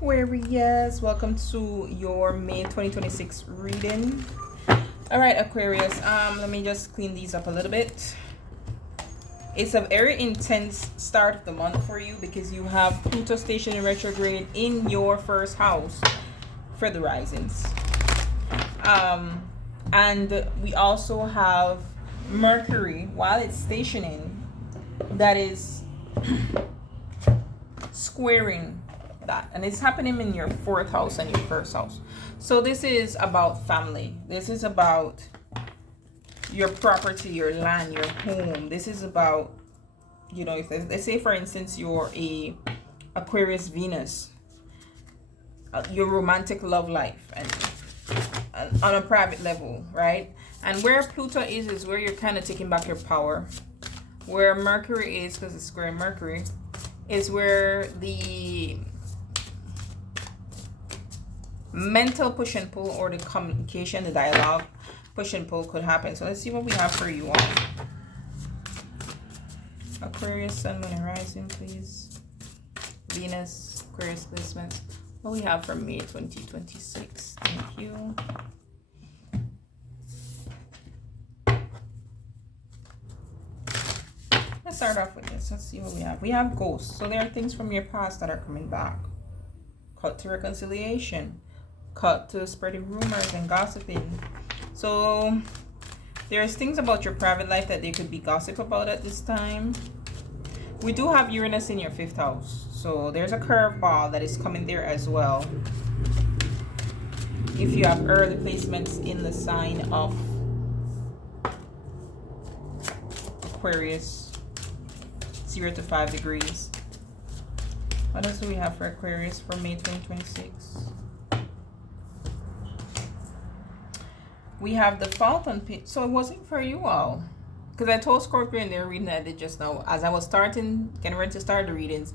Aquarius, welcome to your May 2026 reading. All right, Aquarius, let me just clean these up a little bit. It's a very intense start of the month for you because you have Pluto station in retrograde in your first house for the risings. And we also have Mercury, while it's stationing, that is squaring that, and it's happening in your fourth house and your first house. So this is about family. This is about your property, your land, your home. This is about, you know, if let's say for instance you're a Aquarius Venus, your romantic love life and on a private level, right? And where Pluto is where you're kind of taking back your power. Where Mercury is, because it's square Mercury, is where the mental push and pull, or the communication, the dialogue push and pull could happen. So let's see what we have for you all. Aquarius, Sun, Moon, and Rising, please. Venus, Aquarius placements. What we have for May 2026. Thank you. Let's start off with this. Let's see what we have. We have ghosts. So there are things from your past that are coming back. Cut to reconciliation. Cut to spreading rumors and gossiping. So there's things about your private life that they could be gossip about at this time. We do have Uranus in your fifth house. So there's a curveball that is coming there as well. If you have early placements in the sign of Aquarius, 0 to 5 degrees. What else do we have for Aquarius for May 2026? We have the fault on page. So it wasn't for you all. Because I told Scorpio in their reading that I did just now, as I was getting ready to start the readings,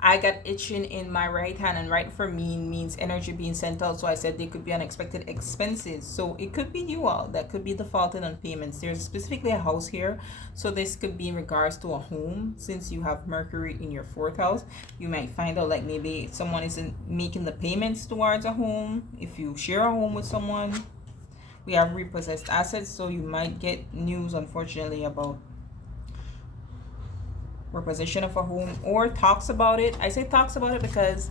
I got itching in my right hand, and right for me means energy being sent out. So I said they could be unexpected expenses. So it could be you all that could be defaulting on payments. There's specifically a house here. So this could be in regards to a home. Since you have Mercury in your fourth house, you might find out like maybe someone isn't making the payments towards a home. If you share a home with someone, we have repossessed assets. So you might get news, unfortunately, about repossession of a home, or talks about it. I say talks about it because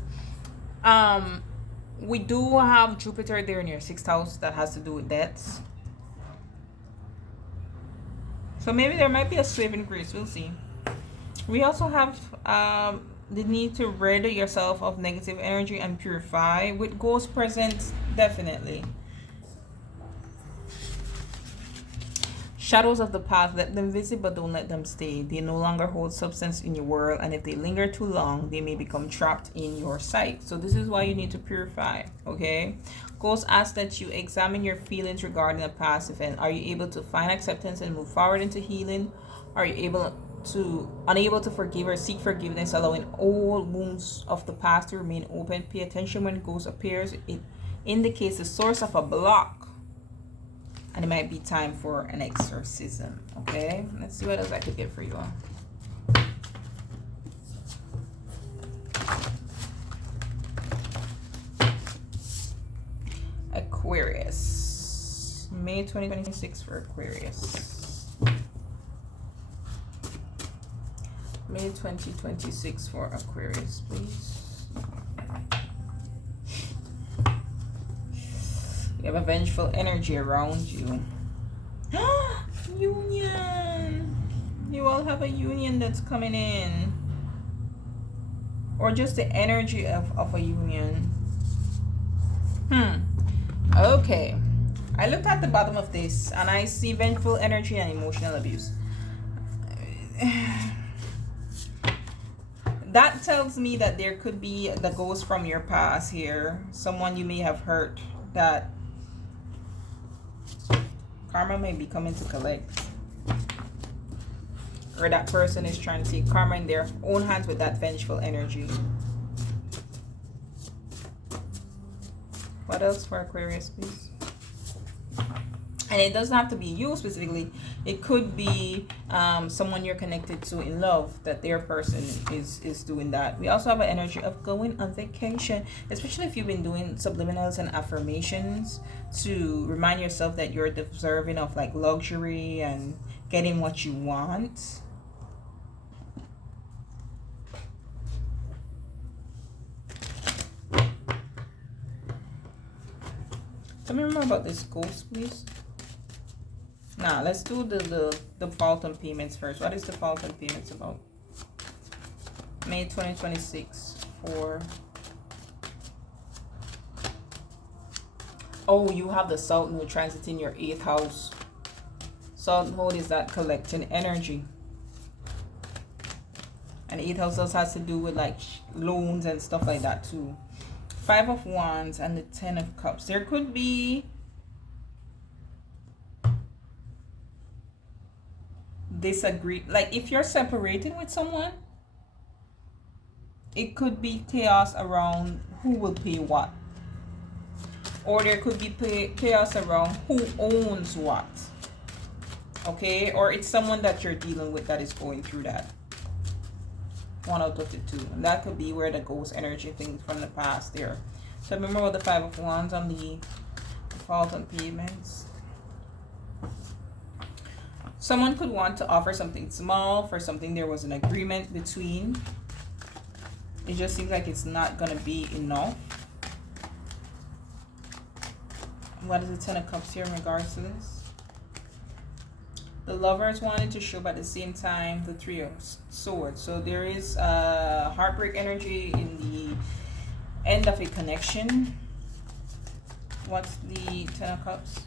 we do have Jupiter there in your sixth house that has to do with debts. So maybe there might be a saving grace. We'll see. We also have the need to rid yourself of negative energy and purify. With ghost presence, definitely. Shadows of the past, let them visit but don't let them stay. They no longer hold substance in your world, and if they linger too long, they may become trapped in your sight. So this is why you need to purify, okay? Ghosts ask that you examine your feelings regarding a past event. Are you able to find acceptance and move forward into healing? Are you unable to forgive or seek forgiveness, allowing old wounds of the past to remain open? Pay attention when ghost appears. It indicates the source of a block, and it might be time for an exorcism. Okay, let's see what else I could get for you all. Aquarius, May 2026 for Aquarius. May 2026 for Aquarius, please. You have a vengeful energy around you. Union. You all have a union that's coming in. Or just the energy of a union. Okay. I looked at the bottom of this and I see vengeful energy and emotional abuse. That tells me that there could be the ghost from your past here. Someone you may have hurt that karma may be coming to collect, or that person is trying to take karma in their own hands with that vengeful energy. What else for Aquarius, please? And it doesn't have to be you specifically. It could be someone you're connected to in love, that their person is doing that. We also have an energy of going on vacation, especially if you've been doing subliminals and affirmations to remind yourself that you're deserving of like luxury and getting what you want. Tell me more about this ghost, please. Now, let's do the fault on payments first. What is the fault on payments about? May 2026 for... Oh, you have the South Node transit in your 8th house. South Node is that collecting energy. And 8th house also has to do with like loans and stuff like that too. 5 of Wands and the 10 of Cups. There could be disagree, like if you're separated with someone, it could be chaos around who will pay what, or there could be chaos around who owns what. Okay, or it's someone that you're dealing with that is going through that. One out of the two, and that could be where the ghost energy things from the past there. So remember what the 5 of Wands on the fault on payments. Someone could want to offer something small for something there was an agreement between. It just seems like it's not going to be enough. What is the 10 of Cups here in regards to this? The Lovers wanted to show, but at the same time, the 3 of Swords. So there is heartbreak energy in the end of a connection. What's the 10 of Cups?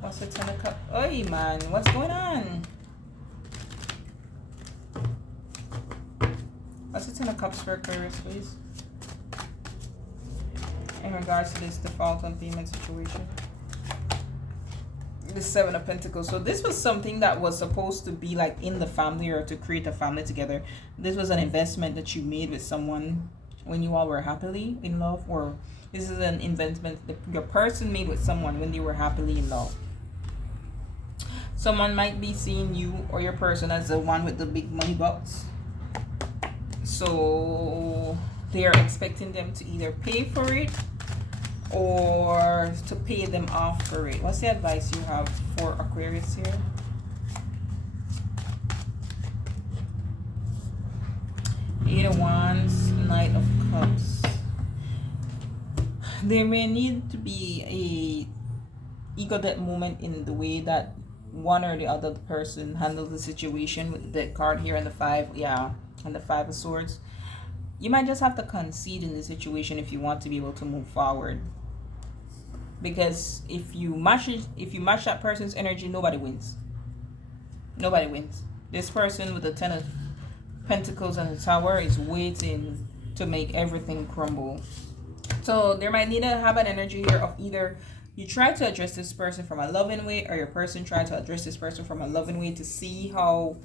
What's the 10 of Cups? Oi, man, what's going on? What's the 10 of Cups for Aquarius, please? In regards to this default on payment situation. The 7 of Pentacles. So this was something that was supposed to be like in the family, or to create a family together. This was an investment that you made with someone when you all were happily in love, or this is an investment that your person made with someone when they were happily in love. Someone might be seeing you or your person as the one with the big money box. So they are expecting them to either pay for it or to pay them off for it. What's the advice you have for Aquarius here? Eight of Wands, Knight of Cups. There may need to be a ego death moment in the way that one or the other person handles the situation with the card here and the 5, yeah, and the 5 of Swords. You might just have to concede in the situation if you want to be able to move forward. Because if you match that person's energy, nobody wins. Nobody wins. This person with the 10 of Pentacles and the Tower is waiting to make everything crumble. So there might need to have an energy here of either you try to address this person from a loving way, or your person try to address this person from a loving way to see how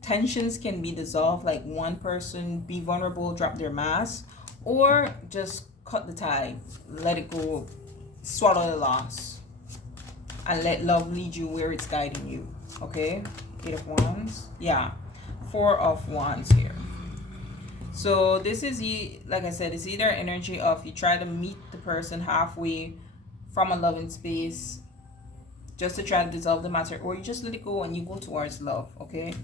tensions can be dissolved. Like one person be vulnerable, drop their mask, or just cut the tie, let it go, swallow the loss, and let love lead you where it's guiding you. Okay, 8 of Wands, yeah, 4 of Wands here. So this is, like I said, it's either energy of you try to meet the person halfway from a loving space just to try to dissolve the matter, or you just let it go and you go towards love. Okay,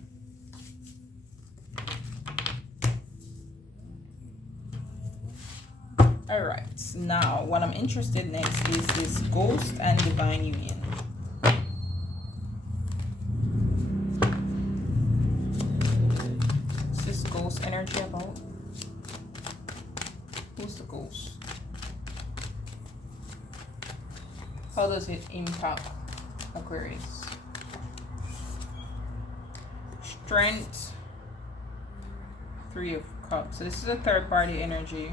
all right, now what I'm interested next is this ghost and divine union. What's this ghost energy about? Who's the ghost? How does it impact Aquarius? Strength, 3 of Cups. So this is a third party energy.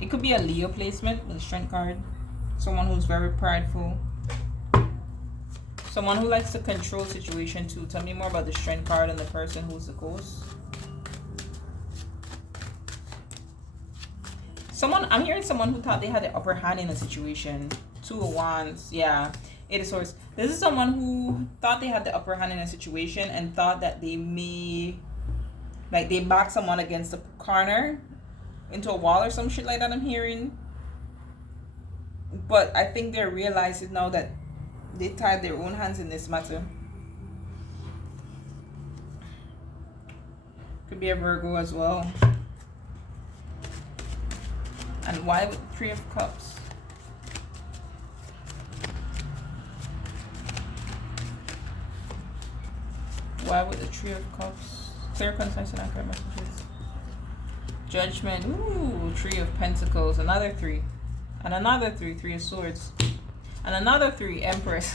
It could be a Leo placement with a Strength card. Someone who's very prideful. Someone who likes to control situation too. Tell me more about the Strength card and the person who's the ghost. I'm hearing someone who thought they had the upper hand in a situation. 2 of Wands, yeah. 8 of Swords. This is someone who thought they had the upper hand in a situation and thought that they may, like, they backed someone against a corner into a wall or some shit like that, I'm hearing. But I think they're realizing now that they tied their own hands in this matter. Could be a Virgo as well. And why with the 3 of Cups? Why with the 3 of Cups? Clear, concise, and accurate messages. Judgment. Ooh, 3 of Pentacles. Another 3. And another 3. 3 of Swords. And another 3. Empress.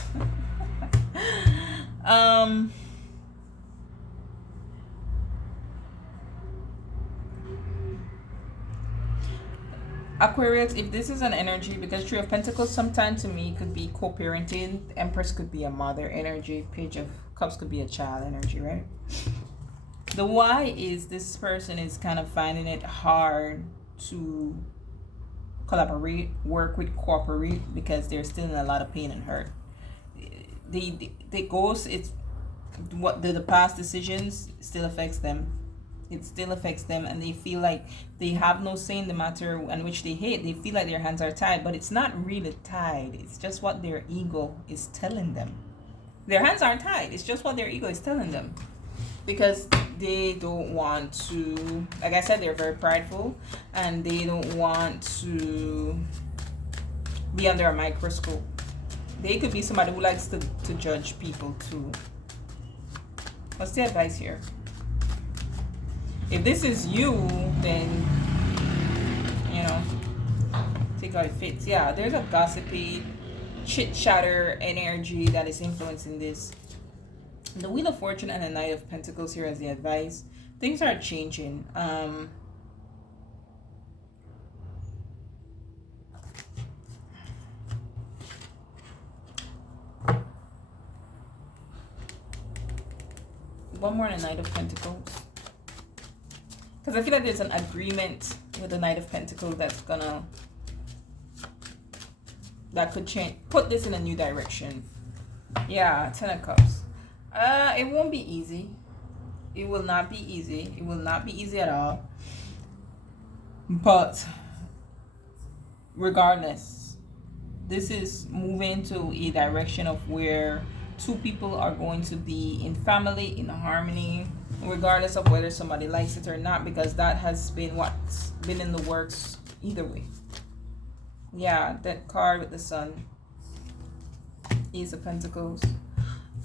Aquarius, if this is an energy, because 3 of Pentacles sometimes to me could be co-parenting. Empress could be a mother energy. Page of Cups could be a child energy, right? The why is this person is kind of finding it hard to collaborate, work with, cooperate, because they're still in a lot of pain and hurt. The ghost, it's what the past decisions still affects them. It still affects them, and they feel like they have no say in the matter in which they hate. They feel like their hands are tied, but it's not really tied. It's just what their ego is telling them. Their hands aren't tied. It's just what their ego is telling them. Because they don't want to, like I said, they're very prideful, and they don't want to be under a microscope. They could be somebody who likes to judge people too. What's the advice here? If this is you, then, you know, take how it fits. Yeah, there's a gossipy, chit-chatter energy that is influencing this. The Wheel of Fortune and the Knight of Pentacles here as the advice. Things are changing. One more on the Knight of Pentacles. Because I feel like there's an agreement with the Knight of Pentacles that could change, put this in a new direction. Yeah, 10 of Cups. It won't be easy. It will not be easy. It will not be easy at all. But regardless, this is moving to a direction of where 2 people are going to be in family, in harmony, regardless of whether somebody likes it or not, because that has been what's been in the works either way. Yeah, that card with the Sun. Ace of Pentacles.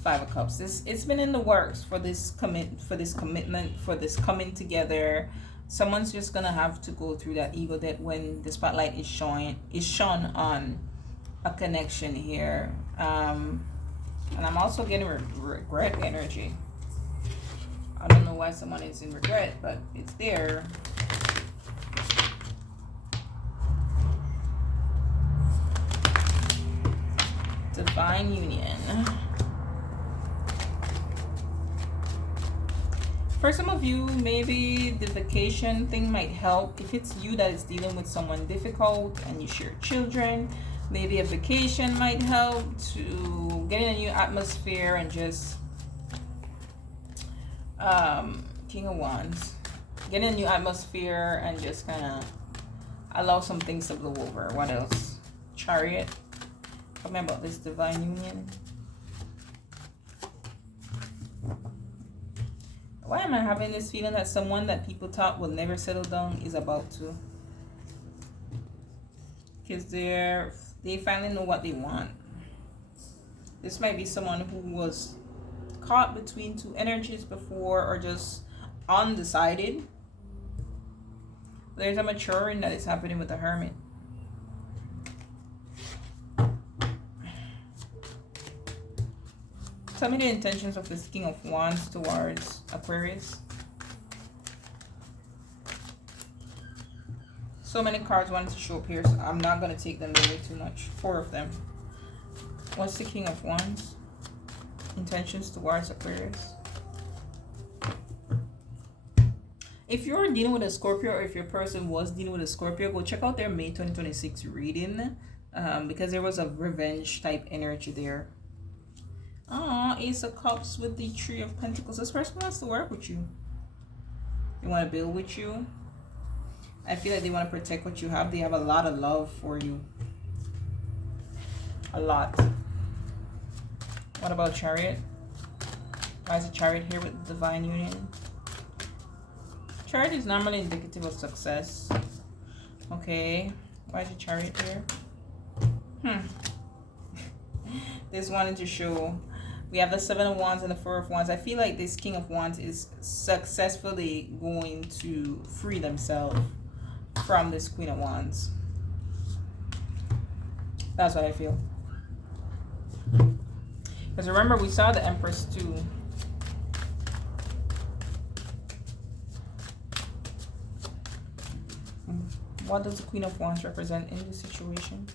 5 of Cups. It's been in the works for this commitment, for this coming together. Someone's just gonna have to go through that ego that when the spotlight is shone on a connection here. And I'm also getting regret energy. I don't know why someone is in regret, but it's there. Divine Union. For some of you, maybe the vacation thing might help. If it's you that is dealing with someone difficult and you share children, maybe a vacation might help to get in a new atmosphere and just King of Wands, get in a new atmosphere and just kind of allow some things to blow over. What else? Chariot. Tell me about this Divine Union. Why am I having this feeling that someone that people thought will never settle down is about to? Because they finally know what they want. This might be someone who was caught between 2 energies before, or just undecided. There's a maturing that is happening with the Hermit. Tell me the intentions of this King of Wands towards Aquarius. So many cards wanted to show up here, so I'm not going to take them away too much. 4 of them. What's the King of Wands? Intentions towards Aquarius. If you're dealing with a Scorpio, or if your person was dealing with a Scorpio, go check out their May 2026 reading, because there was a revenge type energy there. Ace of Cups with the Three of Pentacles. This person wants to work with you. They want to build with you. I feel like they want to protect what you have. They have a lot of love for you. A lot. What about Chariot? Why is the Chariot here with Divine Union? Chariot is normally indicative of success. Okay. Why is the Chariot here? This wanted to show. We have the Seven of Wands and the Four of Wands. I feel like this King of Wands is successfully going to free themselves from this Queen of Wands. That's what I feel. Because remember, we saw the Empress too. What does the Queen of Wands represent in this situation?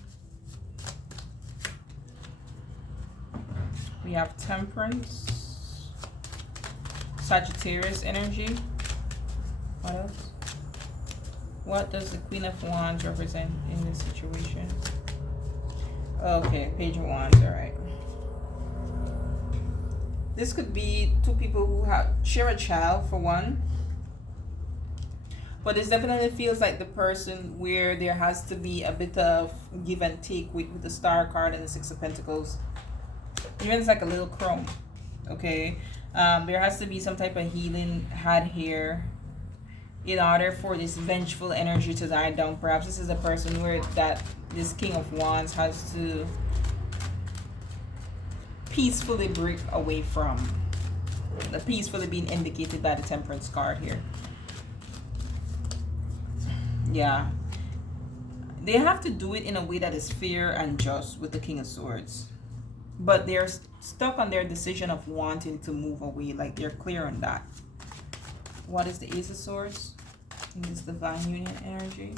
We have Temperance, Sagittarius energy. What else? What does the Queen of Wands represent in this situation? Okay, Page of Wands, all right. This could be two people who share a child, for one. But this definitely feels like the person where there has to be a bit of give and take with the Star card and the Six of Pentacles. Even it's like a little crumb, okay? There has to be some type of healing had here in order for this vengeful energy to die down. Perhaps this is a person where this King of Wands has to peacefully break away from. The peacefully being indicated by the Temperance card here. Yeah. They have to do it in a way that is fair and just with the King of Swords. But they're stuck on their decision of wanting to move away. Like, they're clear on that. What is the Ace of Swords in this Divine Union energy?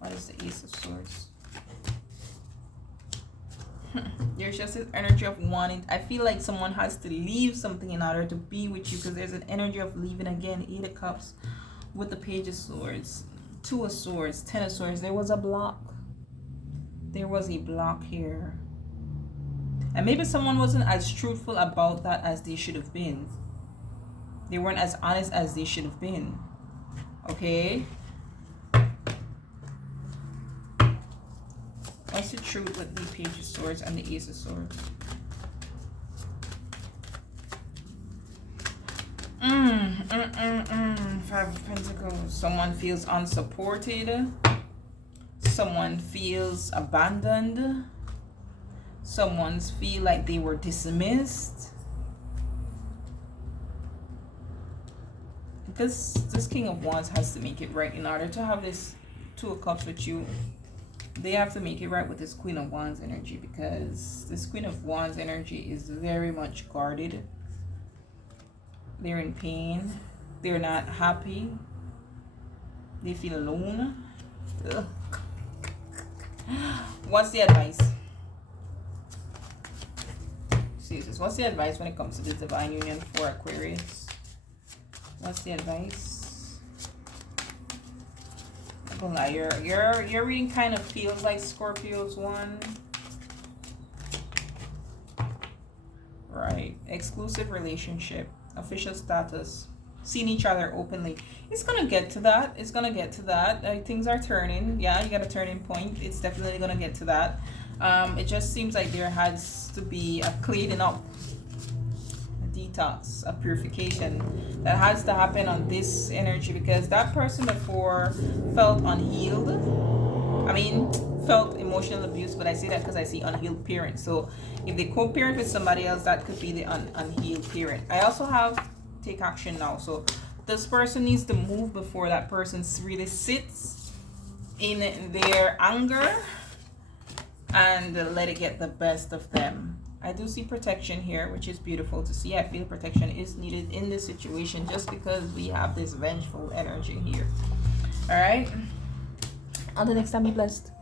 What is the Ace of Swords? There's just this energy of wanting. I feel like someone has to leave something in order to be with you, because there's an energy of leaving again. 8 of Cups with the Page of Swords. 2 of Swords. 10 of Swords. There was a block. There was a block here. And maybe someone wasn't as truthful about that as they should have been. They weren't as honest as they should have been. Okay? What's the truth with the Page of Swords and the Ace of Swords? Five of Pentacles. Someone feels unsupported. Someone feels abandoned. Someone's feel like they were dismissed. This King of Wands has to make it right. In order to have this 2 of Cups with you, they have to make it right with this Queen of Wands energy, because this Queen of Wands energy is very much guarded. They're in pain. They're not happy. They feel alone. Ugh. What's the advice? Jesus, what's the advice when it comes to this Divine Union for Aquarius? What's the advice? I'm gonna lie, your reading kind of feels like Scorpio's one. Right. Exclusive relationship. Official status. Seeing each other openly. It's gonna get to that. It's gonna get to that. Things are turning. Yeah, you got a turning point. It's definitely gonna get to that. It just seems like there has to be a cleaning up, a detox, a purification that has to happen on this energy, because that person before felt unhealed. I mean, felt emotional abuse, but I say that because I see unhealed parent. So if they co-parent with somebody else, that could be the unhealed parent. I also have take action now. So this person needs to move before that person really sits in their anger and let it get the best of them. I do see protection here, which is beautiful to see. I feel protection is needed in this situation just because we have this vengeful energy here. All right. Until next time, be blessed.